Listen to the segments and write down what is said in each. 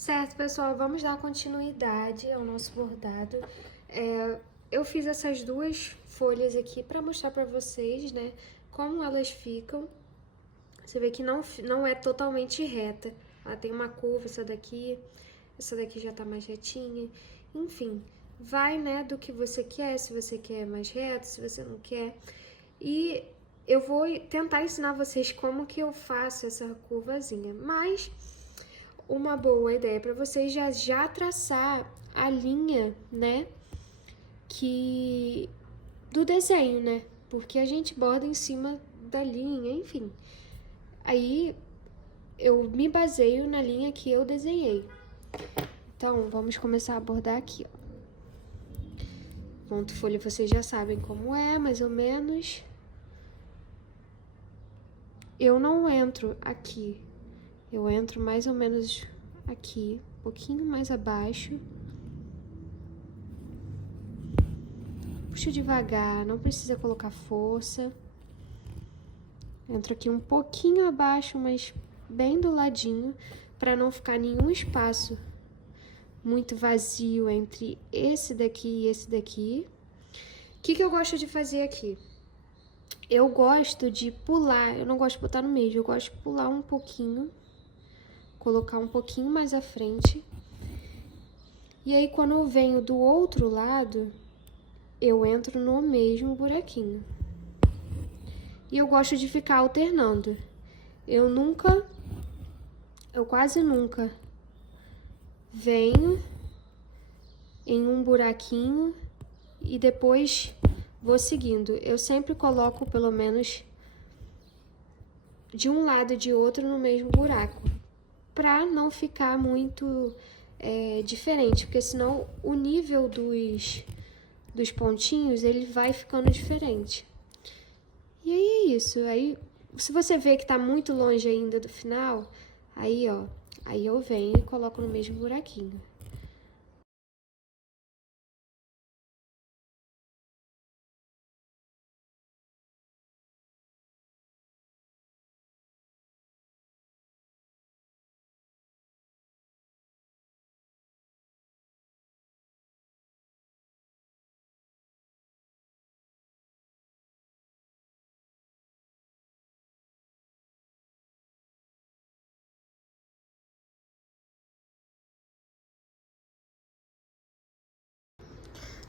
Certo, pessoal, vamos dar continuidade ao nosso bordado. Eu fiz essas duas folhas aqui para mostrar para vocês, né, como elas ficam. Você vê que não é totalmente reta. Ela tem uma curva, essa daqui já tá mais retinha. Enfim, vai, né, do que você quer, se você quer mais reto, se você não quer. E eu vou tentar ensinar vocês como que eu faço essa curvazinha, mas uma boa ideia para vocês já traçar a linha, né, que do desenho, né? Porque a gente borda em cima da linha, enfim. Aí eu me baseio na linha que eu desenhei. Então, vamos começar a bordar aqui, ó. Ponto folha vocês já sabem como é, mais ou menos. Eu não entro aqui. Eu entro mais ou menos aqui, um pouquinho mais abaixo. Puxa devagar, não precisa colocar força. Entro aqui um pouquinho abaixo, mas bem do ladinho, para não ficar nenhum espaço muito vazio entre esse daqui e esse daqui. O que eu gosto de fazer aqui? Eu gosto de pular, eu não gosto de botar no meio, eu gosto de pular um pouquinho, colocar um pouquinho mais à frente. E aí, quando eu venho do outro lado, eu entro no mesmo buraquinho. E eu gosto de ficar alternando. Eu quase nunca venho em um buraquinho e depois vou seguindo. Eu sempre coloco pelo menos de um lado e de outro no mesmo buraco, pra não ficar muito diferente, porque senão o nível dos pontinhos ele vai ficando diferente. E aí é isso. Aí, se você vê que tá muito longe ainda do final, aí ó, aí eu venho e coloco no mesmo buraquinho.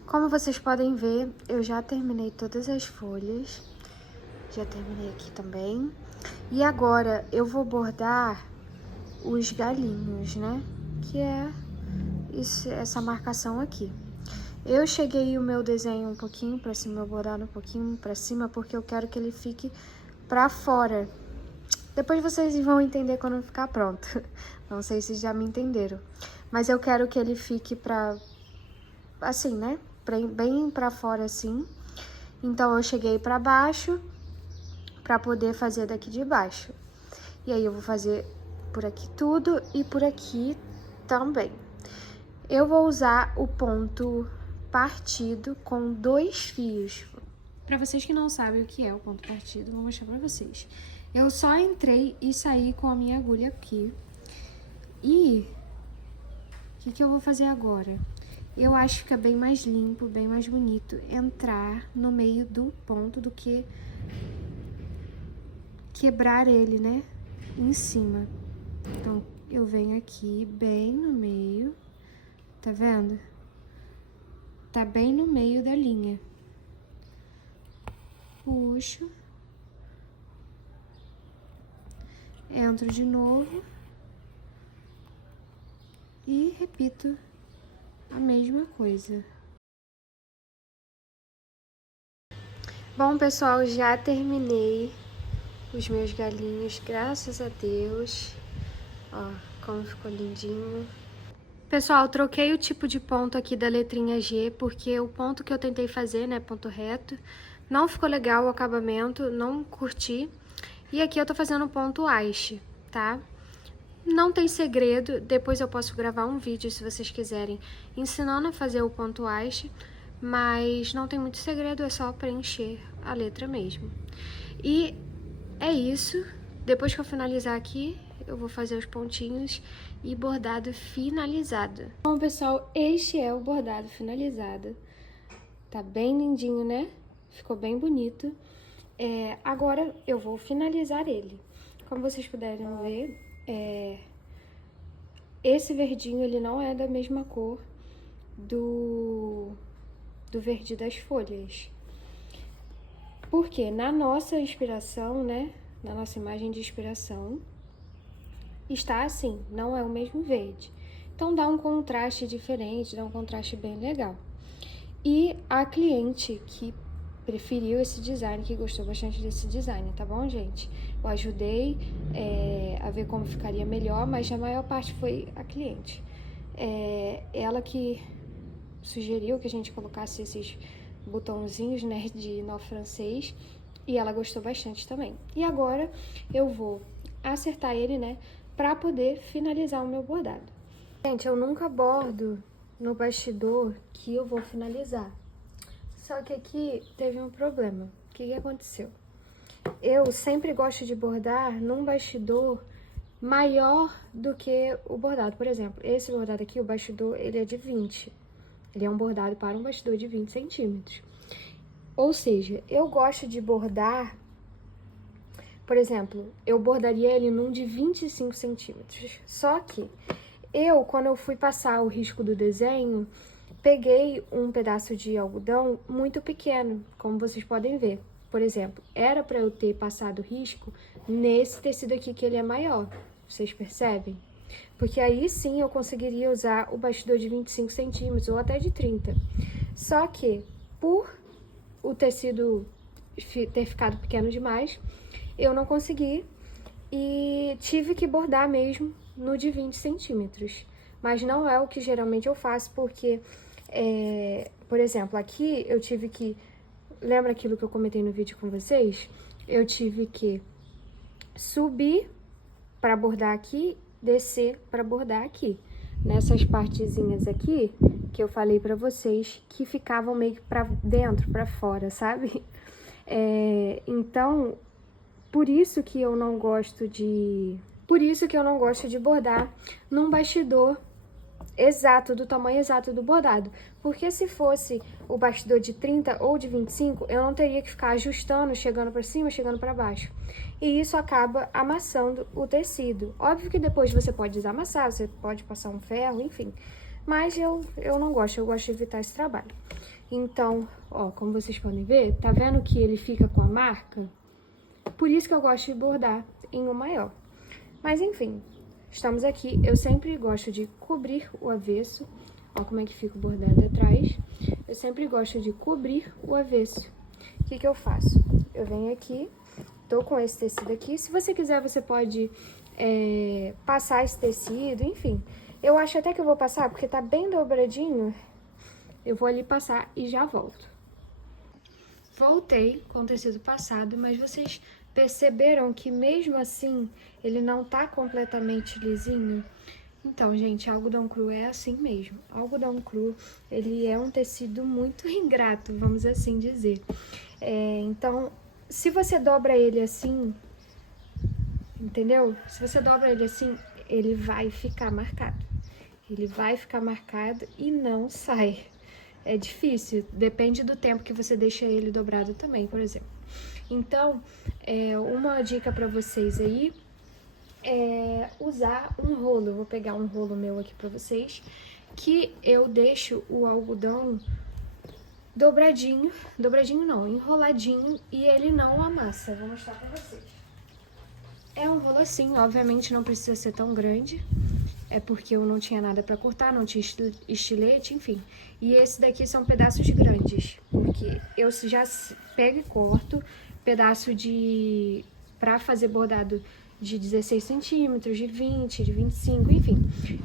Como vocês podem ver, eu já terminei todas as folhas. Já terminei aqui também. E agora eu vou bordar os galinhos, né? Que é essa marcação aqui. Eu cheguei o meu desenho um pouquinho pra cima, meu bordado um pouquinho pra cima, porque eu quero que ele fique pra fora. Depois vocês vão entender quando ficar pronto. Não sei se já me entenderam. Mas eu quero que ele fique pra... assim, né? Bem pra fora, assim. Então, eu cheguei pra baixo pra poder fazer daqui de baixo. E aí, eu vou fazer por aqui tudo e por aqui também. Eu vou usar o ponto partido com 2 fios. Pra vocês que não sabem o que é o ponto partido, vou mostrar pra vocês. Eu só entrei e saí com a minha agulha aqui. E o que eu vou fazer agora? Eu acho que fica bem mais limpo, bem mais bonito entrar no meio do ponto do que quebrar ele, né, em cima. Então, eu venho aqui bem no meio, tá vendo? Tá bem no meio da linha. Puxo. Entro de novo. E repito a mesma coisa. Bom, pessoal, já terminei os meus galinhos, graças a Deus. Ó, como ficou lindinho. Pessoal, troquei o tipo de ponto aqui da letrinha G, porque o ponto que eu tentei fazer, né, ponto reto, não ficou legal o acabamento, não curti. E aqui eu tô fazendo ponto haste, tá? Não tem segredo, depois eu posso gravar um vídeo, se vocês quiserem, ensinando a fazer o ponto haste, mas não tem muito segredo, é só preencher a letra mesmo. E é isso. Depois que eu finalizar aqui, eu vou fazer os pontinhos e bordado finalizado. Bom, pessoal, este é o bordado finalizado. Tá bem lindinho, né? Ficou bem bonito. Agora eu vou finalizar ele. Como vocês puderem ver, esse verdinho ele não é da mesma cor do verde das folhas. Porque na nossa inspiração, né? Na nossa imagem de inspiração, está assim, não é o mesmo verde. Então dá um contraste diferente, dá um contraste bem legal. E a cliente que preferiu esse design, que gostou bastante desse design, tá bom, gente? Eu ajudei a ver como ficaria melhor, mas a maior parte foi a cliente. Ela que sugeriu que a gente colocasse esses botãozinhos, né, de nó francês, e ela gostou bastante também. E agora eu vou acertar ele, né, pra poder finalizar o meu bordado. Gente, eu nunca bordo no bastidor que eu vou finalizar. Só que aqui teve um problema. O que aconteceu? Eu sempre gosto de bordar num bastidor maior do que o bordado. Por exemplo, esse bordado aqui, o bastidor, ele é de 20. Ele é um bordado para um bastidor de 20 centímetros. Ou seja, eu gosto de bordar, por exemplo, eu bordaria ele num de 25 centímetros. Só que quando eu fui passar o risco do desenho, peguei um pedaço de algodão muito pequeno, como vocês podem ver. Por exemplo, era para eu ter passado o risco nesse tecido aqui, que ele é maior. Vocês percebem? Porque aí sim eu conseguiria usar o bastidor de 25 centímetros ou até de 30. Só que, por o tecido ter ficado pequeno demais, eu não consegui e tive que bordar mesmo no de 20 centímetros. Mas não é o que geralmente eu faço, porque, por exemplo, aqui eu tive que... Lembra aquilo que eu comentei no vídeo com vocês? Eu tive que subir para bordar aqui, descer para bordar aqui. Nessas partezinhas aqui, que eu falei pra vocês, que ficavam meio que pra dentro, pra fora, sabe? Então, por isso que eu não gosto de bordar num bastidor exato, do tamanho exato do bordado. Porque se fosse o bastidor de 30 ou de 25, eu não teria que ficar ajustando, chegando pra cima, chegando pra baixo. E isso acaba amassando o tecido. Óbvio que depois você pode desamassar, você pode passar um ferro, enfim. Mas eu não gosto, eu gosto de evitar esse trabalho. Então, ó, como vocês podem ver, tá vendo que ele fica com a marca? Por isso que eu gosto de bordar em um maior. Mas enfim, estamos aqui. Eu sempre gosto de cobrir o avesso. Ó como é que fica o bordado atrás. Eu sempre gosto de cobrir o avesso. O que eu faço? Eu venho aqui, tô com esse tecido aqui. Se você quiser, você pode passar esse tecido, enfim. Eu acho até que eu vou passar, porque tá bem dobradinho. Eu vou ali passar e já volto. Voltei com o tecido passado, mas vocês perceberam que mesmo assim ele não tá completamente lisinho? Então, gente, algodão cru é assim mesmo. Algodão cru, ele é um tecido muito ingrato, vamos assim dizer. Então, se você dobra ele assim, entendeu? Se você dobra ele assim, ele vai ficar marcado. Ele vai ficar marcado e não sai. É difícil, depende do tempo que você deixa ele dobrado também, por exemplo. Então, uma dica pra vocês aí é usar um rolo. Eu vou pegar um rolo meu aqui pra vocês, que eu deixo o algodão dobradinho não, enroladinho, e ele não amassa. Vou mostrar pra vocês. É um rolo assim, obviamente não precisa ser tão grande, é porque eu não tinha nada pra cortar, não tinha estilete, enfim. E esse daqui são pedaços grandes, porque eu já pego e corto pedaço pra fazer bordado de 16 centímetros, de 20, de 25, enfim.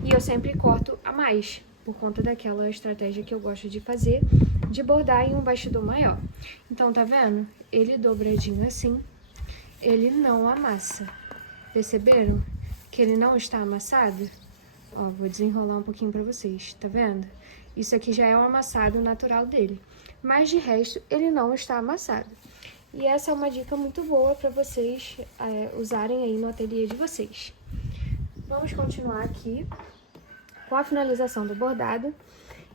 E eu sempre corto a mais, por conta daquela estratégia que eu gosto de fazer, de bordar em um bastidor maior. Então, tá vendo? Ele dobradinho assim, ele não amassa. Perceberam que ele não está amassado? Ó, vou desenrolar um pouquinho pra vocês, tá vendo? Isso aqui já é o amassado natural dele. Mas de resto, ele não está amassado. E essa é uma dica muito boa pra vocês usarem aí no ateliê de vocês. Vamos continuar aqui com a finalização do bordado.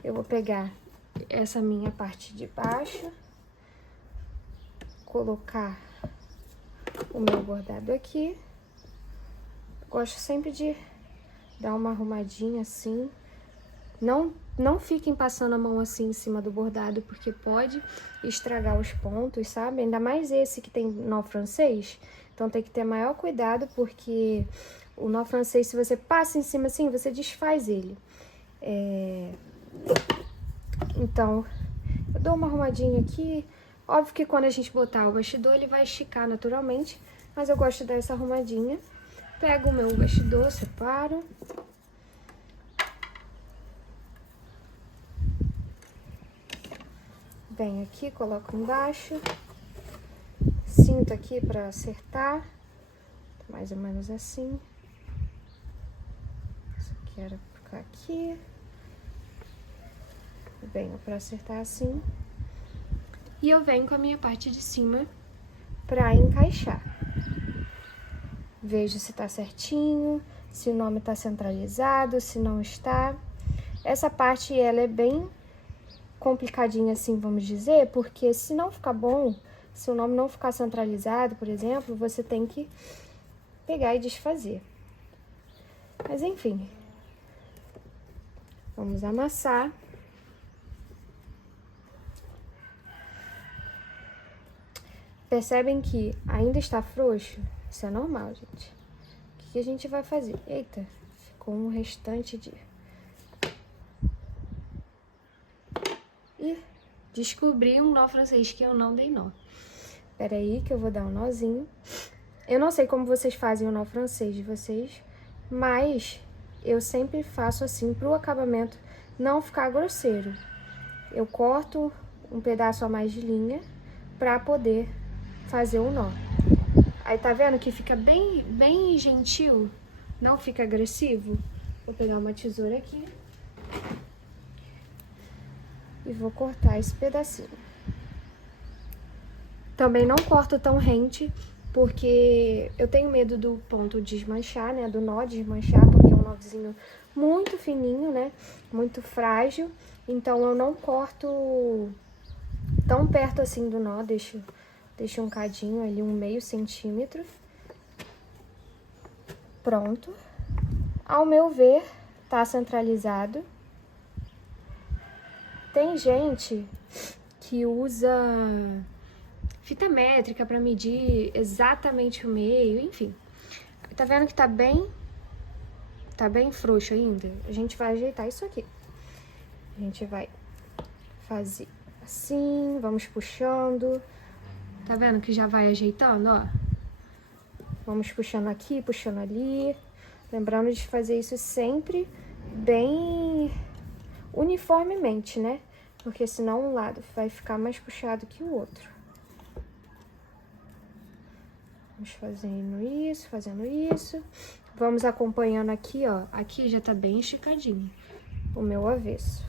Eu vou pegar essa minha parte de baixo, colocar o meu bordado aqui. Gosto sempre de dar uma arrumadinha assim. Não fiquem passando a mão assim em cima do bordado, porque pode estragar os pontos, sabe? Ainda mais esse que tem nó francês. Então tem que ter maior cuidado, porque o nó francês, se você passa em cima assim, você desfaz ele. Então, eu dou uma arrumadinha aqui. Óbvio que quando a gente botar o bastidor, ele vai esticar naturalmente, mas eu gosto de dar essa arrumadinha. Pego o meu bastidor, separo. Venho aqui, coloco embaixo. Cinto aqui pra acertar. Mais ou menos assim. Isso aqui era pra ficar aqui. Venho pra acertar assim. E eu venho com a minha parte de cima pra encaixar. Vejo se tá certinho, se o nome tá centralizado, se não está. Essa parte, ela é bem complicadinha assim, vamos dizer, porque se não ficar bom, se o nome não ficar centralizado, por exemplo, você tem que pegar e desfazer. Mas enfim, vamos amassar. Percebem que ainda está frouxo? Isso é normal, gente. O que a gente vai fazer? Eita, ficou um restante de... Ih, descobri um nó francês que eu não dei nó. Espera aí que eu vou dar um nozinho. Eu não sei como vocês fazem o nó francês de vocês, mas eu sempre faço assim pro acabamento não ficar grosseiro. Eu corto um pedaço a mais de linha pra poder fazer o nó. Aí tá vendo que fica bem gentil, não fica agressivo? Vou pegar uma tesoura aqui e vou cortar esse pedacinho. Também não corto tão rente, porque eu tenho medo do ponto desmanchar, né? Do nó desmanchar, porque é um nozinho muito fininho, né? Muito frágil. Então eu não corto tão perto assim do nó, deixo um cadinho ali, 1/2 centímetro. Pronto. Ao meu ver, tá centralizado. Tem gente que usa fita métrica para medir exatamente o meio, enfim. Tá vendo que tá bem frouxo ainda? A gente vai ajeitar isso aqui. A gente vai fazer assim, vamos puxando. Tá vendo que já vai ajeitando, ó? Vamos puxando aqui, puxando ali. Lembrando de fazer isso sempre bem uniformemente, né? Porque senão um lado vai ficar mais puxado que o outro. Vamos fazendo isso. Vamos acompanhando aqui, ó. Aqui já tá bem esticadinho o meu avesso.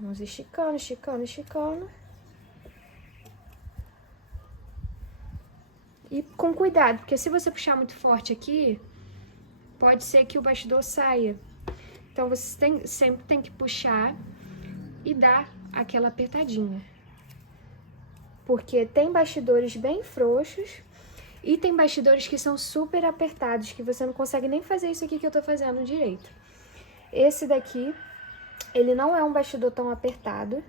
Vamos esticando, esticando, esticando. E com cuidado, porque se você puxar muito forte aqui, pode ser que o bastidor saia. Então, você sempre tem que puxar e dar aquela apertadinha. Porque tem bastidores bem frouxos e tem bastidores que são super apertados, que você não consegue nem fazer isso aqui que eu tô fazendo direito. Esse daqui, ele não é um bastidor tão apertado,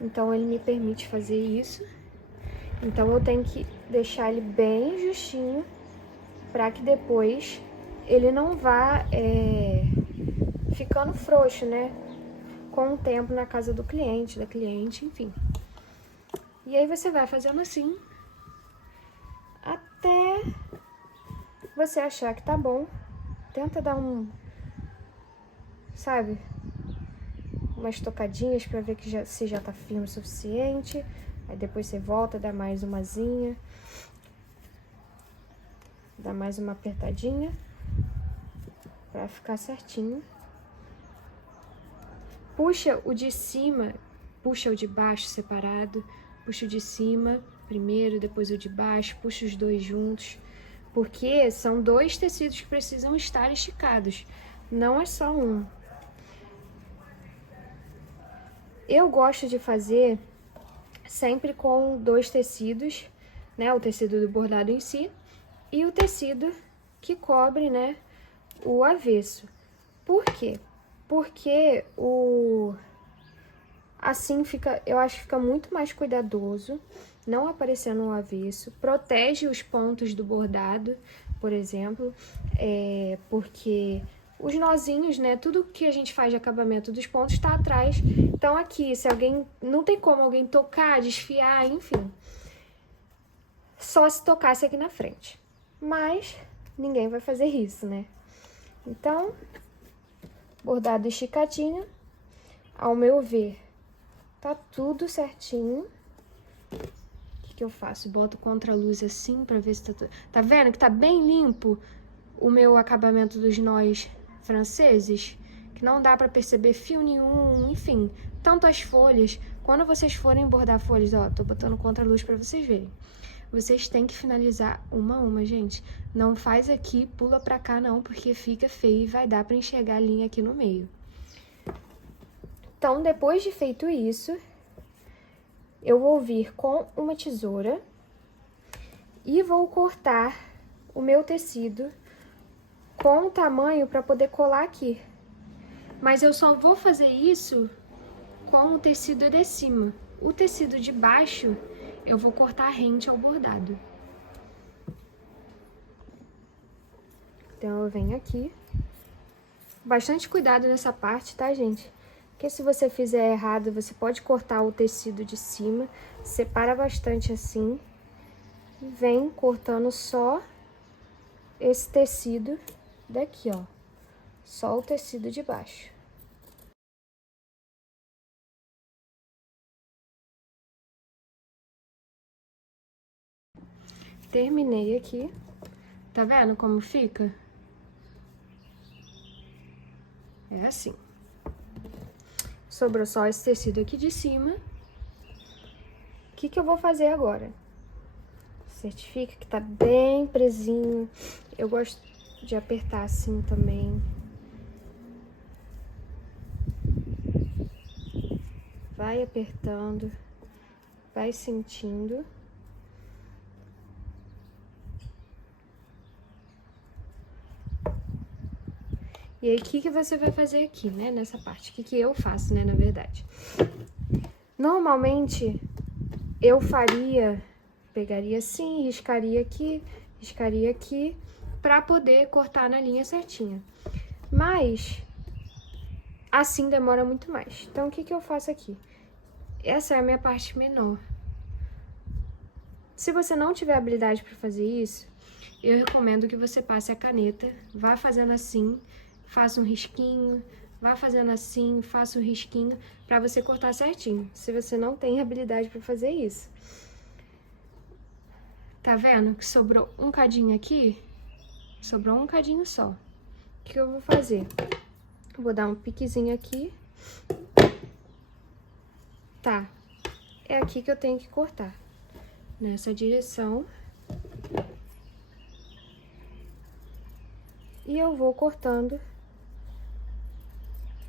então ele me permite fazer isso. Então, eu tenho que deixar ele bem justinho, para que depois ele não vá ficando frouxo, né? Com o tempo na casa do cliente, da cliente, enfim. E aí, você vai fazendo assim, até você achar que tá bom. Tenta dar sabe? Umas tocadinhas para ver que se já tá firme o suficiente. Aí depois você volta, dá mais umazinha. Dá mais uma apertadinha. Pra ficar certinho. Puxa o de cima, puxa o de baixo separado. Puxa o de cima primeiro, depois o de baixo. Puxa os dois juntos. porque são 2 tecidos que precisam estar esticados, não é só um. Eu gosto de fazer sempre com 2 tecidos, né? O tecido do bordado em si e o tecido que cobre, né, o avesso. Por quê? Porque assim fica, eu acho que fica muito mais cuidadoso, não aparecendo no avesso, protege os pontos do bordado, por exemplo, porque os nozinhos, né, tudo que a gente faz de acabamento dos pontos tá atrás. Então aqui, se alguém, não tem como alguém tocar, desfiar, enfim, só se tocasse aqui na frente. Mas ninguém vai fazer isso, né? Então, bordado esticadinho, ao meu ver, tá tudo certinho. O que eu faço? Boto contra a luz assim pra ver se tá tudo... Tá vendo que tá bem limpo o meu acabamento dos nós franceses? Que não dá pra perceber fio nenhum, enfim. Tanto as folhas, quando vocês forem bordar folhas, ó, tô botando contra a luz pra vocês verem. Vocês têm que finalizar uma a uma, gente. Não faz aqui, pula pra cá não, porque fica feio e vai dar pra enxergar a linha aqui no meio. Então, depois de feito isso, eu vou vir com uma tesoura e vou cortar o meu tecido com o tamanho para poder colar aqui. Mas eu só vou fazer isso com o tecido de cima. O tecido de baixo, eu vou cortar rente ao bordado. Então, eu venho aqui. Bastante cuidado nessa parte, tá, gente? Porque se você fizer errado, você pode cortar o tecido de cima. Separa bastante assim. E vem cortando só esse tecido daqui, ó. Só o tecido de baixo. Terminei aqui. Tá vendo como fica? É assim. Sobrou só esse tecido aqui de cima. O que eu vou fazer agora? Certifica que tá bem presinho. Eu gosto de apertar assim também. Vai apertando, vai sentindo. E aí, o que você vai fazer aqui, né, nessa parte? O que eu faço, né, na verdade? Normalmente, eu pegaria assim, riscaria aqui, pra poder cortar na linha certinha. Mas, assim demora muito mais. Então, o que eu faço aqui? Essa é a minha parte menor. Se você não tiver habilidade para fazer isso, eu recomendo que você passe a caneta, vá fazendo assim, faça um risquinho, vá fazendo assim, faça um risquinho, para você cortar certinho, se você não tem habilidade para fazer isso. Tá vendo que sobrou um cadinho aqui? Sobrou um cadinho só. O que eu vou fazer? Vou dar um piquezinho aqui. Tá, é aqui que eu tenho que cortar. Nessa direção. E eu vou cortando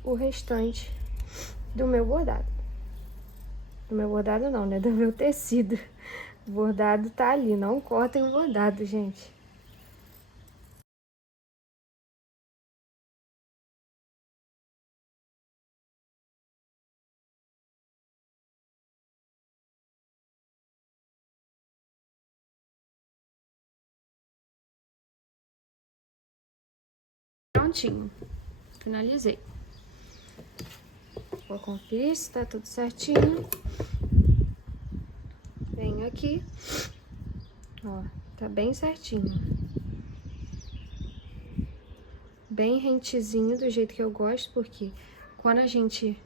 o restante do meu bordado. Do meu bordado não, né? Do meu tecido. O bordado tá ali, não cortem o bordado, gente. Prontinho. Finalizei. Vou conferir se tá tudo certinho. Venho aqui. Ó, tá bem certinho. Bem rentezinho, do jeito que eu gosto, porque quando a gente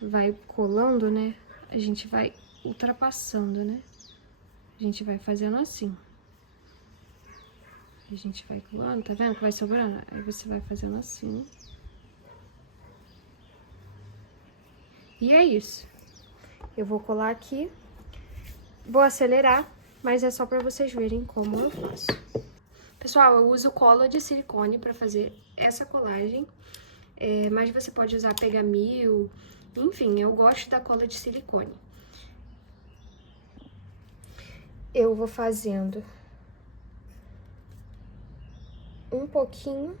vai colando, né, a gente vai ultrapassando, né? A gente vai fazendo assim. A gente vai colando, tá vendo que vai sobrando? Aí você vai fazendo assim. E é isso. Eu vou colar aqui. Vou acelerar, mas é só pra vocês verem como eu faço. Pessoal, eu uso cola de silicone para fazer essa colagem, mas você pode usar pegamil, enfim, eu gosto da cola de silicone. Eu vou fazendo um pouquinho,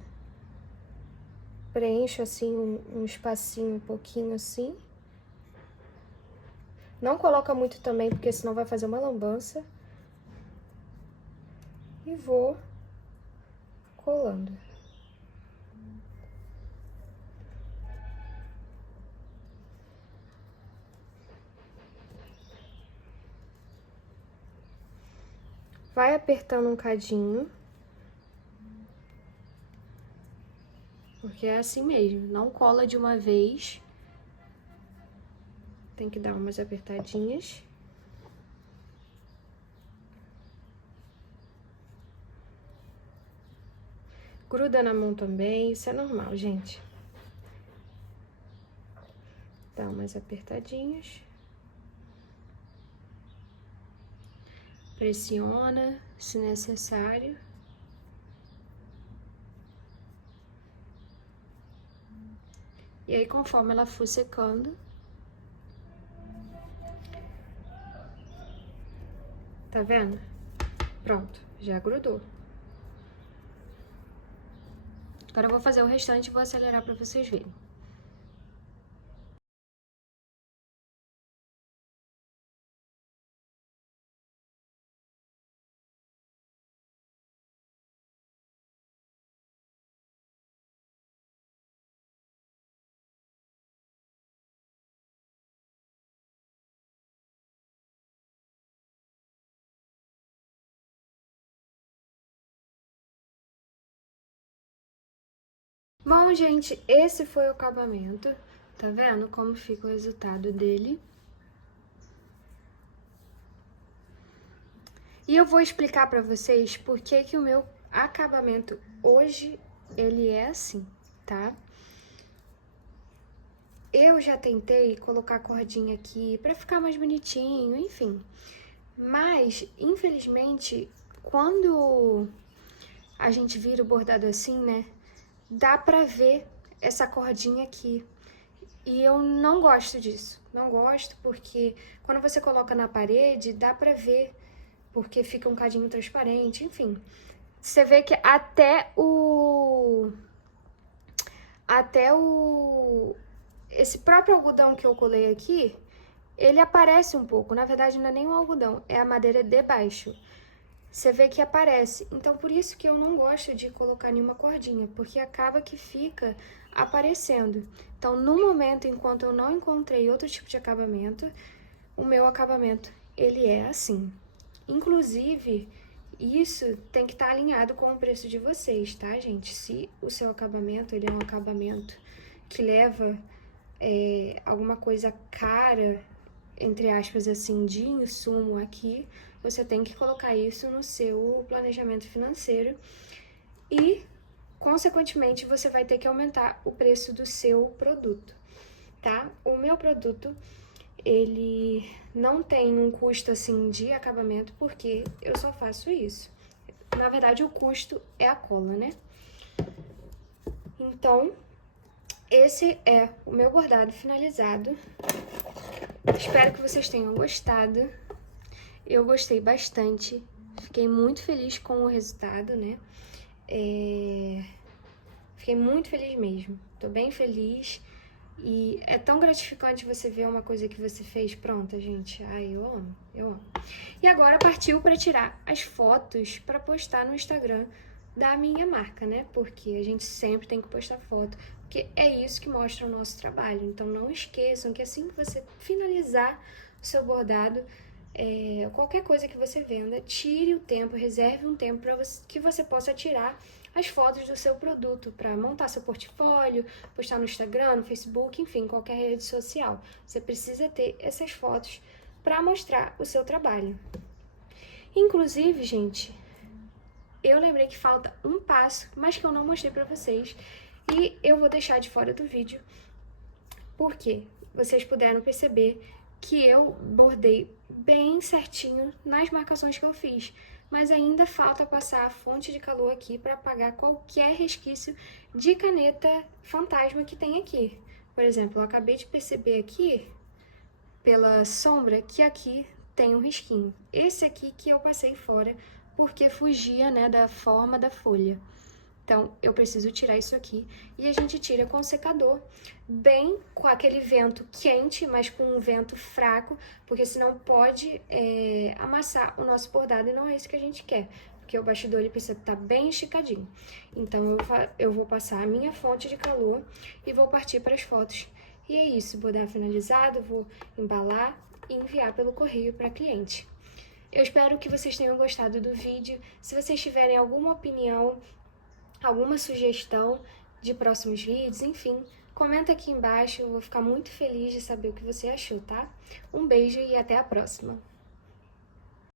preencho assim um espacinho um pouquinho assim. Não coloca muito também, porque senão vai fazer uma lambança. E vou colando. Vai apertando um cadinho. Porque é assim mesmo, não cola de uma vez. Tem que dar umas apertadinhas. Gruda na mão também, isso é normal, gente. Dá umas apertadinhas. Pressiona, se necessário. E aí, conforme ela for secando, tá vendo? Pronto, já grudou. Agora eu vou fazer o restante e vou acelerar pra vocês verem. Bom, gente, esse foi o acabamento. Tá vendo como fica o resultado dele? E eu vou explicar pra vocês por que que o meu acabamento hoje, ele é assim, tá? Eu já tentei colocar cordinha aqui pra ficar mais bonitinho, enfim. Mas, infelizmente, quando a gente vira o bordado assim, né? Dá pra ver essa cordinha aqui. E eu não gosto disso. Não gosto porque quando você coloca na parede, dá pra ver. Porque fica um cadinho transparente, enfim. Você vê que esse próprio algodão que eu colei aqui, ele aparece um pouco. Na verdade, não é nem um algodão, é a madeira de baixo. Você vê que aparece. Então, por isso que eu não gosto de colocar nenhuma cordinha, porque acaba que fica aparecendo. Então, no momento, enquanto eu não encontrei outro tipo de acabamento, o meu acabamento, ele é assim. Inclusive, isso tem que estar alinhado com o preço de vocês, tá, gente? Se o seu acabamento, ele é um acabamento que leva alguma coisa cara, entre aspas, assim, de insumo aqui, você tem que colocar isso no seu planejamento financeiro e, consequentemente, você vai ter que aumentar o preço do seu produto, tá? O meu produto, ele não tem um custo, assim, de acabamento, porque eu só faço isso. Na verdade, o custo é a cola, né? Então, esse é o meu bordado finalizado. Espero que vocês tenham gostado. Eu gostei bastante. Fiquei muito feliz com o resultado, né? Fiquei muito feliz mesmo. Tô bem feliz. E é tão gratificante você ver uma coisa que você fez pronta, gente. Ai, eu amo, eu amo. E agora partiu para tirar as fotos para postar no Instagram da minha marca, né? Porque a gente sempre tem que postar foto, porque é isso que mostra o nosso trabalho. Então não esqueçam que assim que você finalizar o seu bordado, qualquer coisa que você venda, tire o tempo, reserve um tempo para que você possa tirar as fotos do seu produto para montar seu portfólio, postar no Instagram, no Facebook, enfim, qualquer rede social. Você precisa ter essas fotos para mostrar o seu trabalho. Inclusive, gente, eu lembrei que falta um passo, mas que eu não mostrei para vocês e eu vou deixar de fora do vídeo, porque vocês puderam perceber que eu bordei bem certinho nas marcações que eu fiz. mas ainda falta passar a fonte de calor aqui para apagar qualquer resquício de caneta fantasma que tem aqui. Por exemplo, eu acabei de perceber aqui, pela sombra, que aqui tem um risquinho. Esse aqui que eu passei fora porque fugia, né, da forma da folha. Então, eu preciso tirar isso aqui e a gente tira com o secador, bem com aquele vento quente, mas com um vento fraco, porque senão pode amassar o nosso bordado e não é isso que a gente quer, porque o bastidor ele precisa estar bem esticadinho. Então, eu vou passar a minha fonte de calor e vou partir para as fotos. E é isso, bordado finalizado, vou embalar e enviar pelo correio para cliente. Eu espero que vocês tenham gostado do vídeo. Se vocês tiverem alguma opinião, alguma sugestão de próximos vídeos, enfim, comenta aqui embaixo, eu vou ficar muito feliz de saber o que você achou, tá? Um beijo e até a próxima!